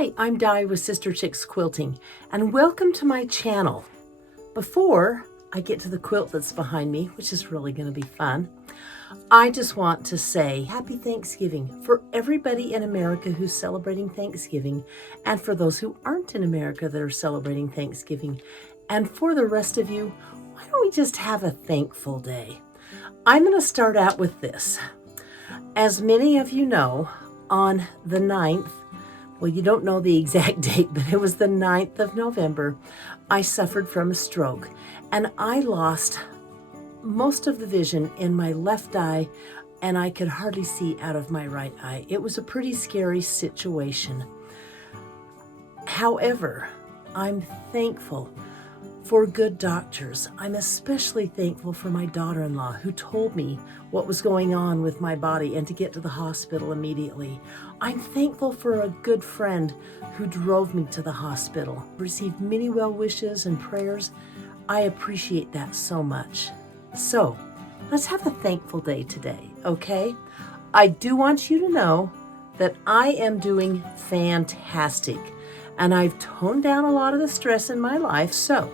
Hi, I'm Di with Sister Chicks Quilting, and welcome to my channel. Before I get to the quilt that's behind me, which is really going to be fun, I just want to say Happy Thanksgiving for everybody in America who's celebrating Thanksgiving, and for those who aren't in America that are celebrating Thanksgiving. And for the rest of you, why don't we just have a thankful day? I'm going to start out with this. As many of you know, on the 9th, well, you don't know the exact date, but it was the 9th of November, I suffered from a stroke, and I lost most of the vision in my left eye, and I could hardly see out of my right eye. It was a pretty scary situation. However, I'm thankful for good doctors. I'm especially thankful for my daughter-in-law who told me what was going on with my body and to get to the hospital immediately. I'm thankful for a good friend who drove me to the hospital. Received many well wishes and prayers. I appreciate that so much. So let's have a thankful day today, okay? I do want you to know that I am doing fantastic, and I've toned down a lot of the stress in my life. So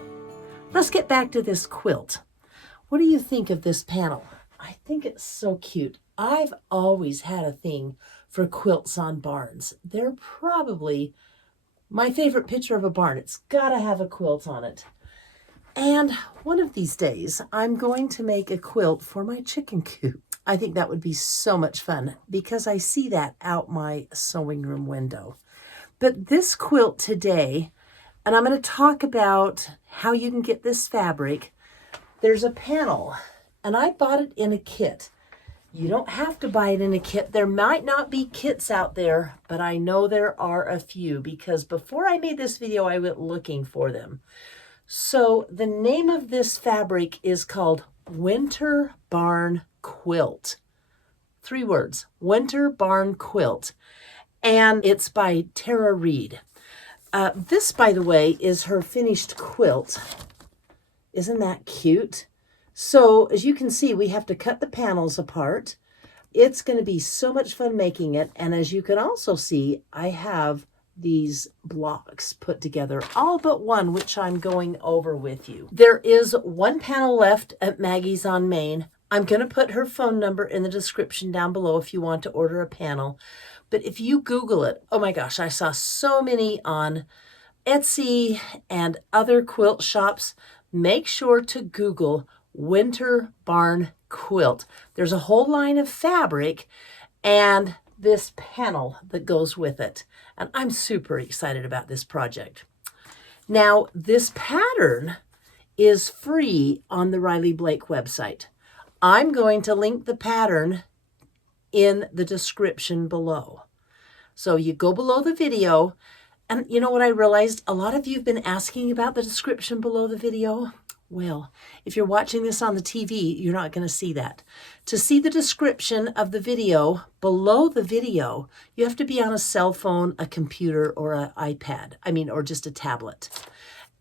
let's get back to this quilt. What do you think of this panel? I think it's so cute. I've always had a thing for quilts on barns. They're probably my favorite picture of a barn. It's got to have a quilt on it. And one of these days, I'm going to make a quilt for my chicken coop. I think that would be so much fun because I see that out my sewing room window. But this quilt today, and I'm going to talk about how you can get this fabric. There's a panel, and I bought it in a kit. You don't have to buy it in a kit. There might not be kits out there, but I know there are a few because before I made this video, I went looking for them. So the name of this fabric is called Winter Barn Quilt. 3 words, Winter Barn Quilt. And it's by Tara Reid. This, by the way, is her finished quilt. Isn't that cute? So as you can see, we have to cut the panels apart. It's going to be so much fun making it. And as you can also see, I have these blocks put together, all but one, which I'm going over with you. There is one panel left at Maggie's on Main. I'm going to put her phone number in the description down below if you want to order a panel. But if you Google it, oh my gosh, I saw so many on Etsy and other quilt shops. Make sure to Google Winter Barn Quilt. There's a whole line of fabric and this panel that goes with it. And I'm super excited about this project. Now, this pattern is free on the Riley Blake website. I'm going to link the pattern in the description below. So you go below the video, and you know what I realized? A lot of you have been asking about the description below the video. Well, if you're watching this on the TV, you're not going to see that. To see the description of the video, below the video, you have to be on a cell phone, a computer, or an iPad. Or just a tablet.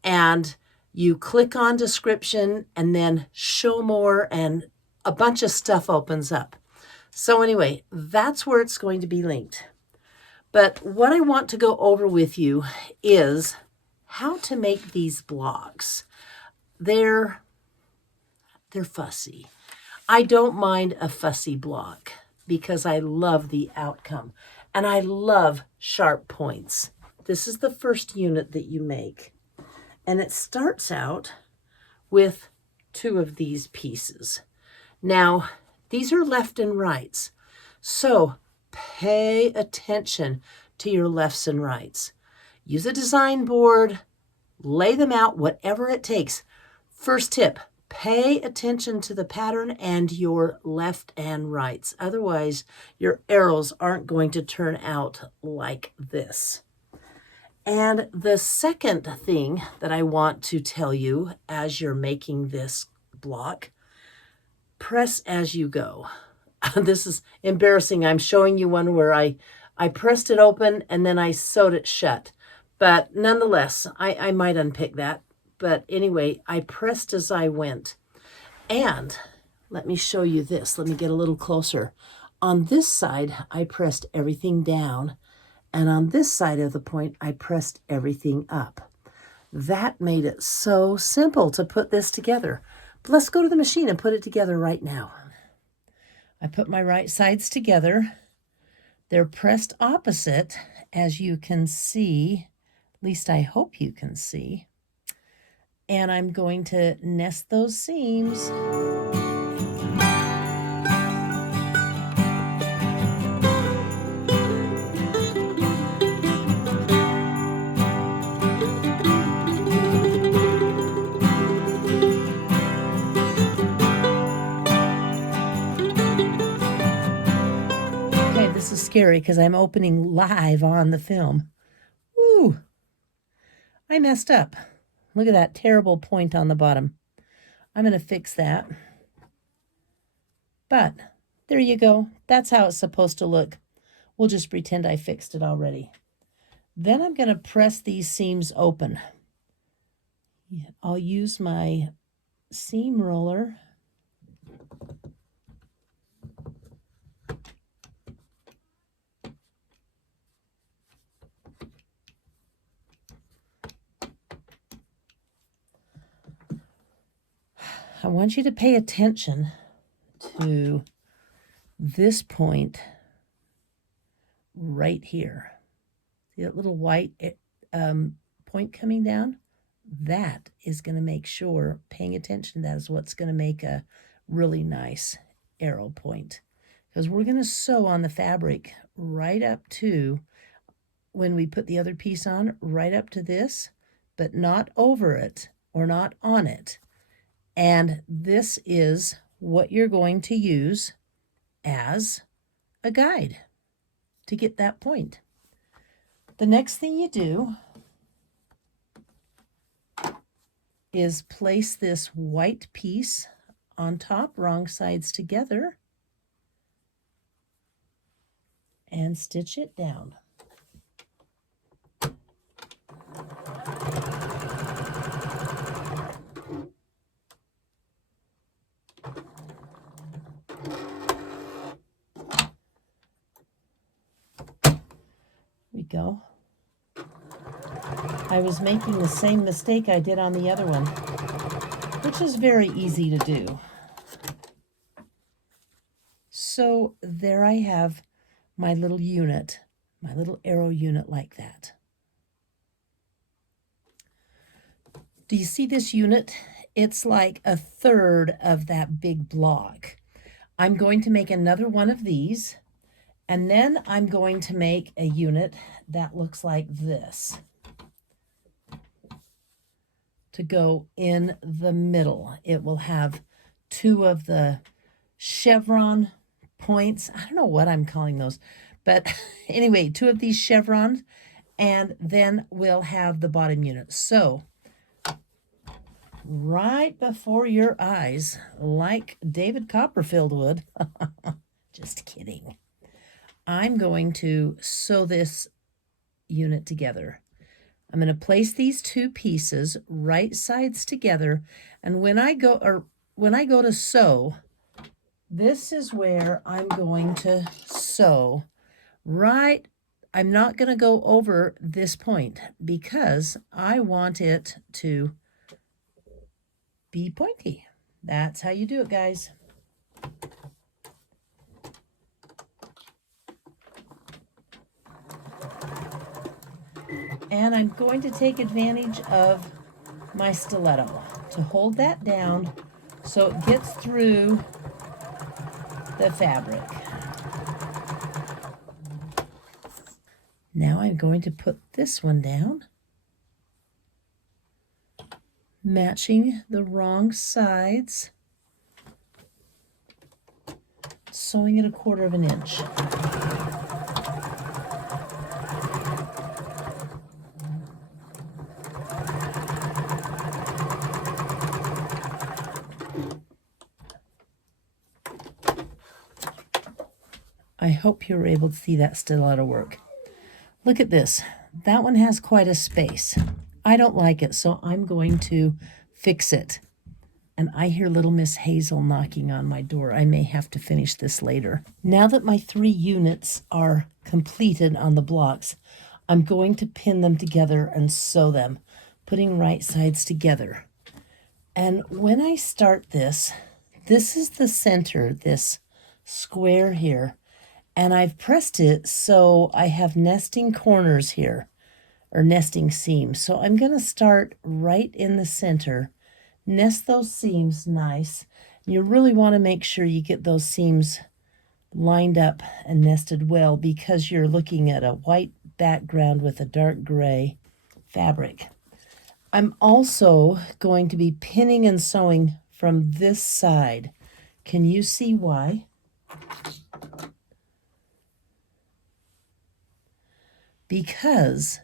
And you click on description and then show more, and a bunch of stuff opens up. So anyway, that's where it's going to be linked. But what I want to go over with you is how to make these blocks. They're fussy. I don't mind a fussy block because I love the outcome and I love sharp points. This is the first unit that you make, and it starts out with 2 of these pieces. Now, these are left and rights, so pay attention to your lefts and rights. Use a design board, lay them out, whatever it takes. First tip, pay attention to the pattern and your left and rights. Otherwise, your arrows aren't going to turn out like this. And the second thing that I want to tell you as you're making this block, press as you go. This is embarrassing. I'm showing you one where I pressed it open and then I sewed it shut. But nonetheless, I might unpick that. But anyway, I pressed as I went. And let me show you this. Let me get a little closer. On this side, I pressed everything down And on this side of the point, I pressed everything up. That made it so simple to put this together. But let's go to the machine and put it together right now. I put my right sides together. They're pressed opposite, as you can see, at least I hope you can see. And I'm going to nest those seams. Okay, this is scary because I'm opening live on the film. Ooh, I messed up. Look at that terrible point on the bottom. I'm going to fix that. But there you go. That's how it's supposed to look. We'll just pretend I fixed it already. Then I'm going to press these seams open. I'll use my seam roller. I want you to pay attention to this point right here. See that little white point coming down? That is going to make sure, paying attention to that is what's going to make a really nice arrow point. Because we're going to sew on the fabric right up to, when we put the other piece on, right up to this, but not over it or not on it. And this is what you're going to use as a guide to get that point. The next thing you do is place this white piece on top, wrong sides together, and stitch it down. We go. I was making the same mistake I did on the other one, which is very easy to do. So there I have my little unit, my little arrow unit like that. Do you see this unit? It's like a third of that big block. I'm going to make another one of these, and then I'm going to make a unit that looks like this to go in the middle. It will have two of the chevron points. I don't know what I'm calling those, but anyway, two of these chevrons, and then we'll have the bottom unit. So right before your eyes, like David Copperfield would, just kidding, I'm going to sew this unit together. I'm going to place these two pieces right sides together, and when I go to sew, this is where I'm going to sew right. I'm not going to go over this point because I want it to be pointy. That's how you do it, guys. And I'm going to take advantage of my stiletto to hold that down so it gets through the fabric. Now I'm going to put this one down, matching the wrong sides, sewing it 1/4 of an inch. I hope you're able to see that stiletto work. Look at this. That one has quite a space. I don't like it, so I'm going to fix it. and I hear little Miss Hazel knocking on my door. I may have to finish this later. Now that my 3 units are completed on the blocks, I'm going to pin them together and sew them, putting right sides together. And when I start this, this is the center, this square here, and I've pressed it so I have nesting corners here, or nesting seams. So I'm going to start right in the center, nest those seams nice. You really want to make sure you get those seams lined up and nested well, because you're looking at a white background with a dark gray fabric. I'm also going to be pinning and sewing from this side. Can you see why? Because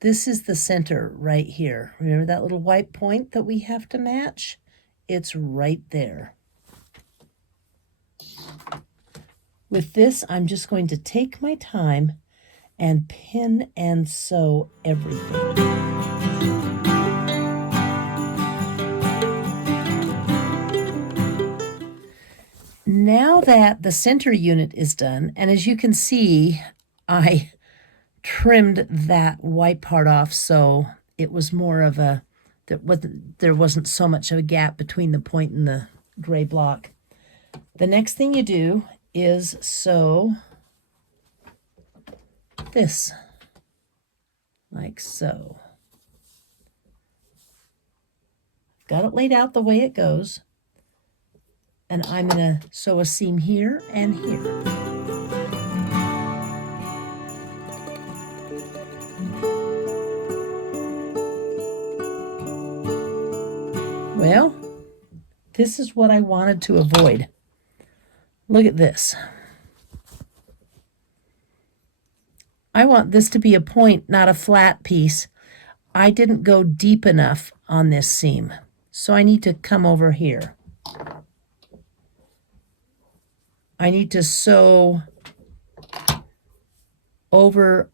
this is the center right here. Remember that little white point that we have to match? It's right there. With this, I'm just going to take my time and pin and sew everything. Now that the center unit is done, and as you can see, I trimmed that white part off so it was more of a, there wasn't so much of a gap between the point and the gray block. The next thing you do is sew this, like so. Got it laid out the way it goes, and I'm going to sew a seam here and here. Well, this is what I wanted to avoid. Look at this. I want this to be a point, not a flat piece. I didn't go deep enough on this seam, so I need to come over here. I need to sew over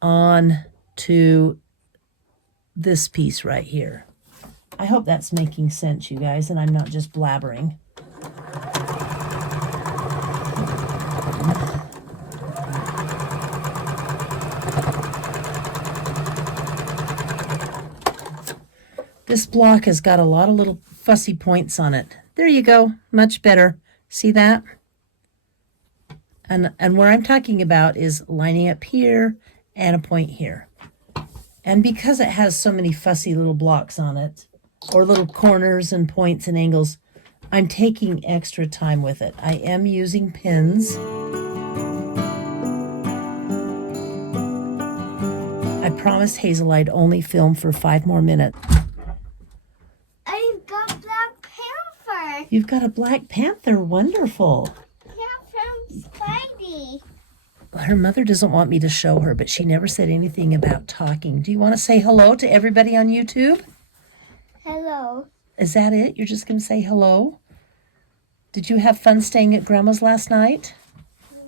on to this piece right here. I hope that's making sense, you guys, and I'm not just blabbering. This block has got a lot of little fussy points on it. There you go, much better. See that? And where I'm talking about is lining up here and a point here. And because it has so many fussy little blocks on it, or little corners and points and angles, I'm taking extra time with it. I am using pins. I promised Hazel I'd only film for 5 more minutes. I've got Black Panther. You've got a Black Panther, wonderful. Yeah, from Spidey. Her mother doesn't want me to show her, but she never said anything about talking. Do you want to say hello to everybody on YouTube? Hello. Is that it? You're just going to say hello? Did you have fun staying at Grandma's last night?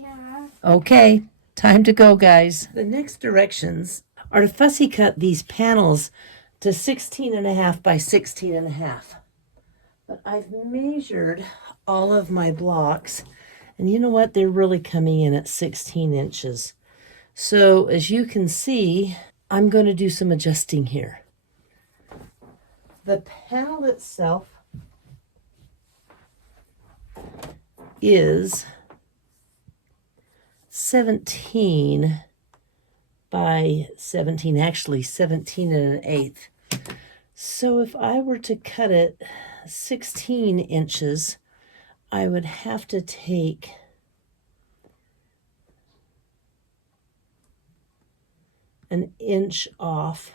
Yeah. Okay, time to go, guys. The next directions are to fussy cut these panels to 16.5 by 16.5. But I've measured all of my blocks, and you know what? They're really coming in at 16 inches. So as you can see, I'm going to do some adjusting here. The panel itself is 17 by 17, actually 17 1/8. So if I were to cut it 16 inches, I would have to take an inch off.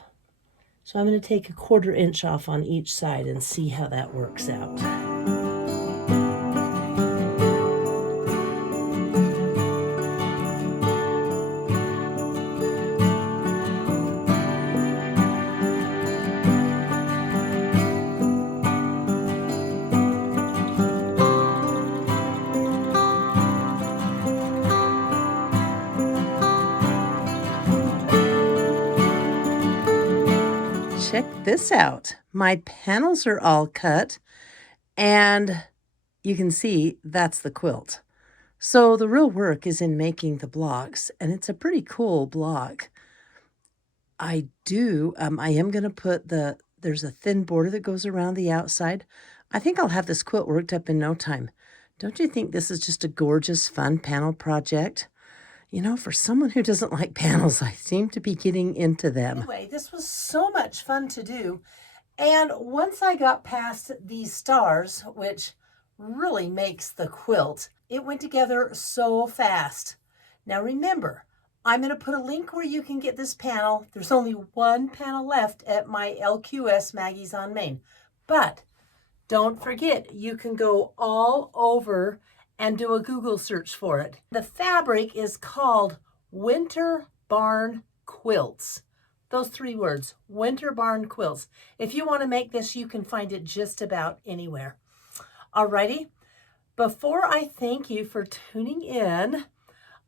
So I'm going to take a 1/4 inch off on each side and see how that works out. Check this out. My panels are all cut, And you can see that's the quilt. So the real work is in making the blocks, and it's a pretty cool block. I am going to put there's a thin border that goes around the outside. I think I'll have this quilt worked up in no time. Don't you think this is just a gorgeous, fun panel project? You know, for someone who doesn't like panels, I seem to be getting into them. Anyway, this was so much fun to do. And once I got past these stars, which really makes the quilt, it went together so fast. Now remember, I'm going to put a link where you can get this panel. There's only one panel left at my LQS Maggie's on Main. But don't forget, you can go all over and do a Google search for it. The fabric is called Winter Barn Quilts. Those 3 words, Winter Barn Quilts. If you want to make this, you can find it just about anywhere. Alrighty, before I thank you for tuning in,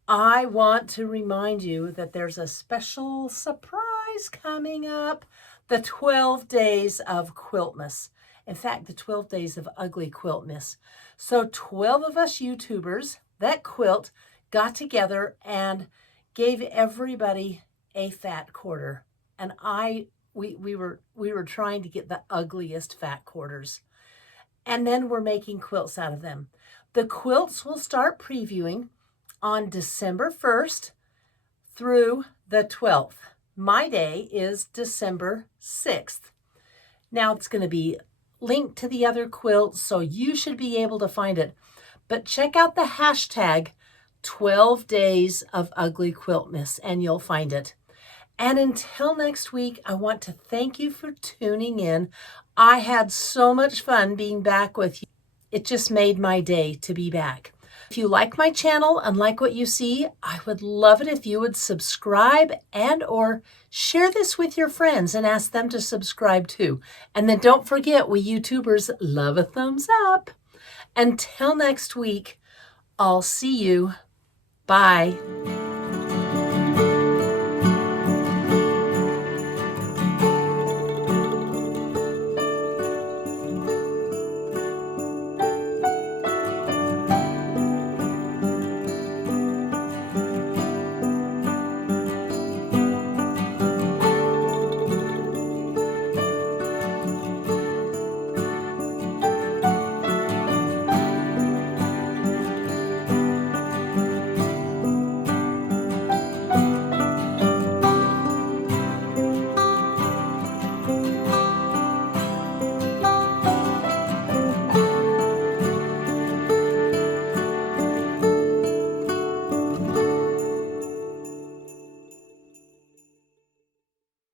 I want to remind you that there's a special surprise coming up, the 12 days of Quiltmas. In fact, the 12 days of Ugly Quiltmas. So 12 of us YouTubers that quilt got together and gave everybody a fat quarter. And we were trying to get the ugliest fat quarters. And then we're making quilts out of them. The quilts will start previewing on December 1st through the 12th. My day is December 6th. Now it's going to be linked to the other quilts, so you should be able to find it. But check out the hashtag 12 Days of Ugly Quiltmas and you'll find it. And until next week, I want to thank you for tuning in. I had so much fun being back with you. It just made my day to be back. If you like my channel and like what you see, I would love it if you would subscribe and or share this with your friends and ask them to subscribe too. And then don't forget, we YouTubers love a thumbs up. Until next week, I'll see you. Bye.